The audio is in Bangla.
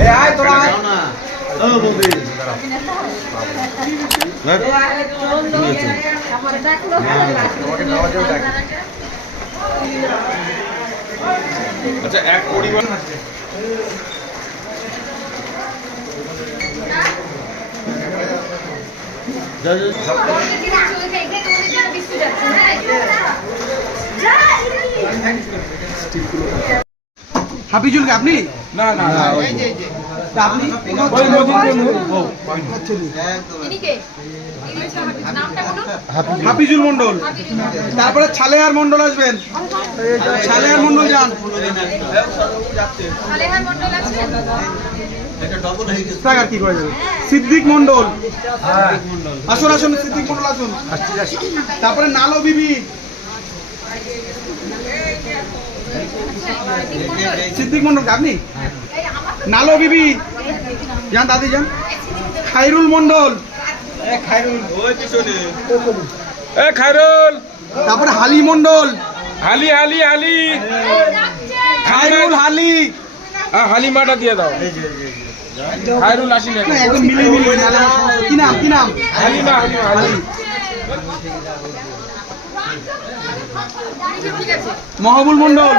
এই আয় তোরা আয়। আচ্ছা এক পরিবার হাফিজুল কে আপনি? না না না ওই তা আপনি ওই হাফিজুল। মন্ডল তারপরে ছালেহার মন্ডল আসবেন। ছালেহার মন্ডল যান। টাকা কি করে যাবে? সিদ্দিক মন্ডল আসুন আসুন সিদ্দিক মন্ডল আসুন। তারপরে নালো বিবি। সিদ্দিক মন্ডল আপনি? নালো বিবি। যান দাদি যান। খাইরুল মন্ডল এ খায়রুল তারপরে হালি মন্ডল হালি হালি হালি। খাইরুল হালি। হ্যাঁ হালিমাটা দিয়ে দাও। খায়রুল আসি না না, একদম মিলিয়ে মিলিয়ে নাহলে আমার সমস্যা। কি নাম কি নাম? হালিমা হালিমা হালি মহবুল মন্ডল